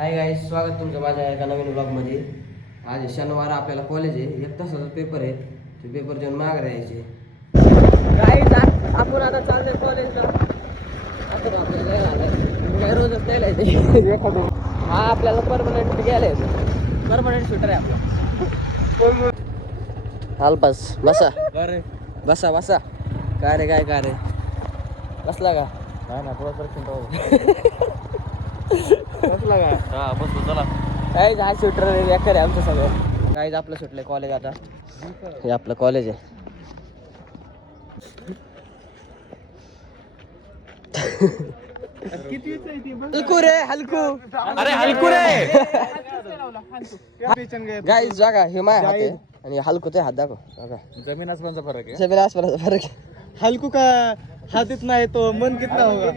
Hi guys, स्वागत तुमचं माझ्या एका नवीन ब्लॉगमध्ये. आज शनिवार आपल्याला कॉलेज आहे, 1 तासाचा पेपर आहे. ते पेपर देऊन मागे राहायचे. गाईस आपण आता चाललोय कॉलेजला. आता आपल्याला काय रोजच नाही हा आपल्याला परमनंट गेलाय, परमनंट शूटर आहे आपला. हाल बस बसा बसा बसा. काय रे काय रे बसला का? नाही ना थोडा बसला का? हा बसलो चला. काय हा शूटर आहे आमचं सगळं. काय आपलं सुटलंय कॉलेज. आता हे आपलं कॉलेज आहे. हलकू रे हलकू. अरे हलकू रे. गाईज जागा हे माय हात आहे आणि हलकू ते हात दाखव. जमीन आसमानचा फरक आहे. जमीन आसमानाचा फरक आहे. हलकू का हात इतना आहे तो मन कितना होगा.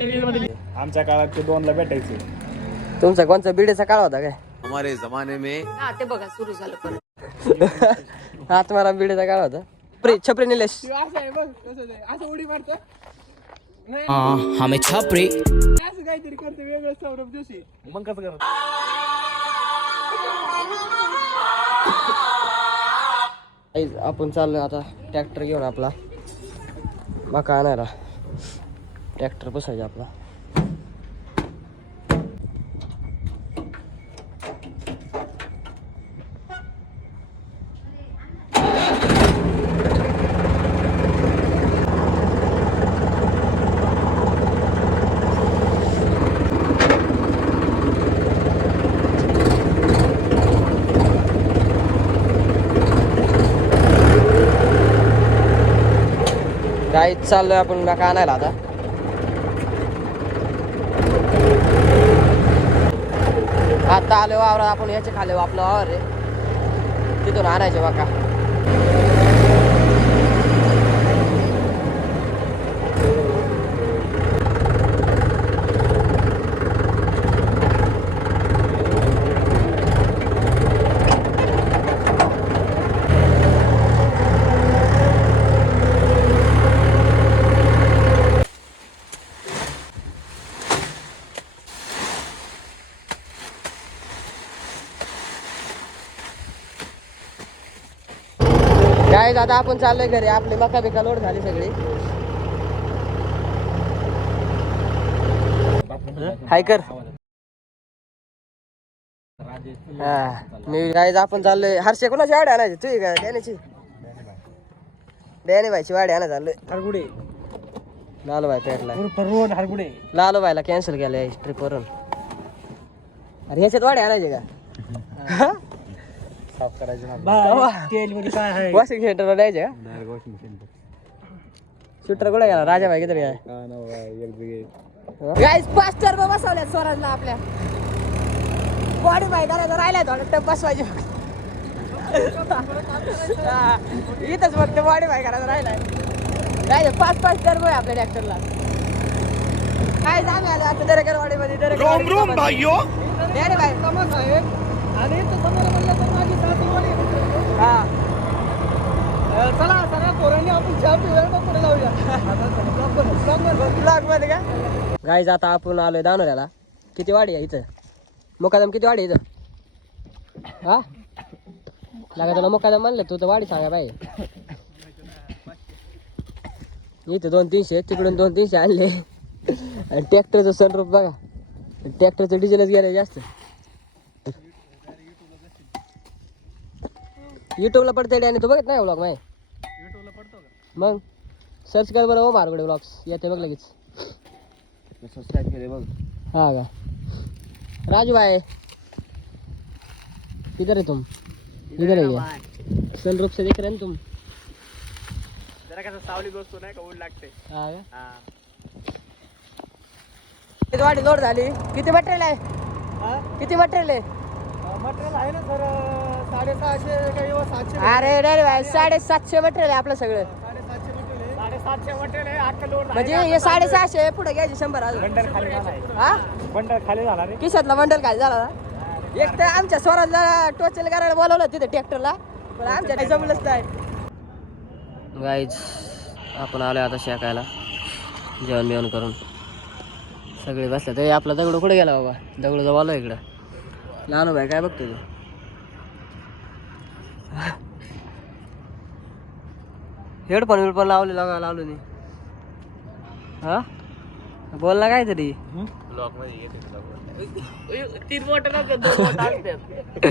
आमच्या काळात ते 2 ला भेटायचे. तुमचा कोणचा बिडेचा काळ होता काय? हमारे जमाने में ते बघा सुरू झालं परत. आत्मारा बिडेचा काळ होता. छपरी निलेश. असं आहे बघ कसं आहे असं उडी मारतो हमें छपरी असं काहीतरी करतो वेगळं सौरभ जोशी. मग कसं करत? आपण चाललोय आता ट्रॅक्टर घेऊन आपला मका आणायला. ट्रॅक्टर बसायचा आपला. गाईत चाललोय आपण मका आणायला आता. आता आलो वावरात आपण. याचे खाले आपलं वावर आहे, तिथून आणायचे मका. काय आता आपण चाललोय घरी. आपली मका बिका लोड झाली सगळी. हाय कर. मी काय आपण चाललोय. हर्षे कोणाची वाडी आणायची? तुझी का डॅनीची? डॅनी भाईची वाडी आणा चाललोय. हरगुडे लालू भाई पेटला. रोड हरगुडे. लालू भाईला कॅन्सल केलं ट्रिप वरून. अरे ह्याच्यात वाडी आणायची का? साफ करायचे ना. तेल मध्ये काय आहे? वॉशिंग सेंटरला द्यायचे का? शूटर कुठे गेला? राजा भाई किती काय? गाईस 5 टर्बो बसवल्यात स्वराजला आपल्या. बॉडी बाय करायचं राहिलाय थोडं टप बसवायचे. इथंच फक्त बॉडी बाय करायचं राहिलाय. काय 5 टर्बो आहे आपल्या ट्रॅक्टरला. काय जागे आले आता दरेकर वाडीमध्ये. रोम रोम भाइयों. डॅनी भाई समज आहे आणि इथं समोर म्हणलं तर माझी सासूवाडी आहे. हा चला सगळ्या पोरांनी आपण चहा पिऊया का पुढे जाऊया. ब्लॉग मध्ये का? गाईज आता आपण आलोय दानोऱ्याला. किती वाडी आहे इथं? मुकादम किती वाडी आहे इथं? हा लागा तुला मुकादम म्हणलं तू तर वाडी सांगा बाई. इथं 200-300 तिकडून 200-300 आणले. आणि ट्रॅक्टरचं सनरूफ बघा. ट्रॅक्टरचं डिझेलच गेलं जास्त. युट्यूबला पडते आणि तू बघत नाही ब्लॉग माय? युट्यूबला पडतो का? मग सर्च कर बरं. मारगडे ब्लॉग्स येते बघ लगेच. सबस्क्राइब केले बघ. हा का? राजू भाई किधर है तुम? इधर है क्या? सनरूफ से देख रहे हैं तुम? जरा कसं सावली बसतो नाही का ऊन लागते. हा का? हा. किती वाटी लोड झाली? किती मटेरियल आहे? हा? किती मटेरियल आहे? मटेरियल आहे ना सर 650 किंवा 700. अरे रे भाई 750 मटेरियल आहे आपलं सगळं. 750 मटेरियल आहे. 750 मटेरियल आहे. 8 लोड म्हणजे हे 650 पुढे घ्यायचे 100 अजून. बंडल खाली झाला रे. हा बंडल खाली झाला रे. किशातला बंडल काय झाला ना? एक तर आमच्या स्वराजला टोचल करायला बोलवलं तिथे ट्रॅक्टरला, पण आमच्या काही जमलंच नाही. गाईज आपण आलो आता शेकायला. जेवण बिवण करून सगळे बसले. ते आपला दगडू कुठे गेला बाबा? दगडू जवळ आलो इकडं. लहान भाई काय बघतोय तू हेडफोन बिडफोन लावलो नाही हा बोल ना काय तरी ब्लॉक मध्ये येते तुला बोल. 3 बोट ना 2 बोट असतात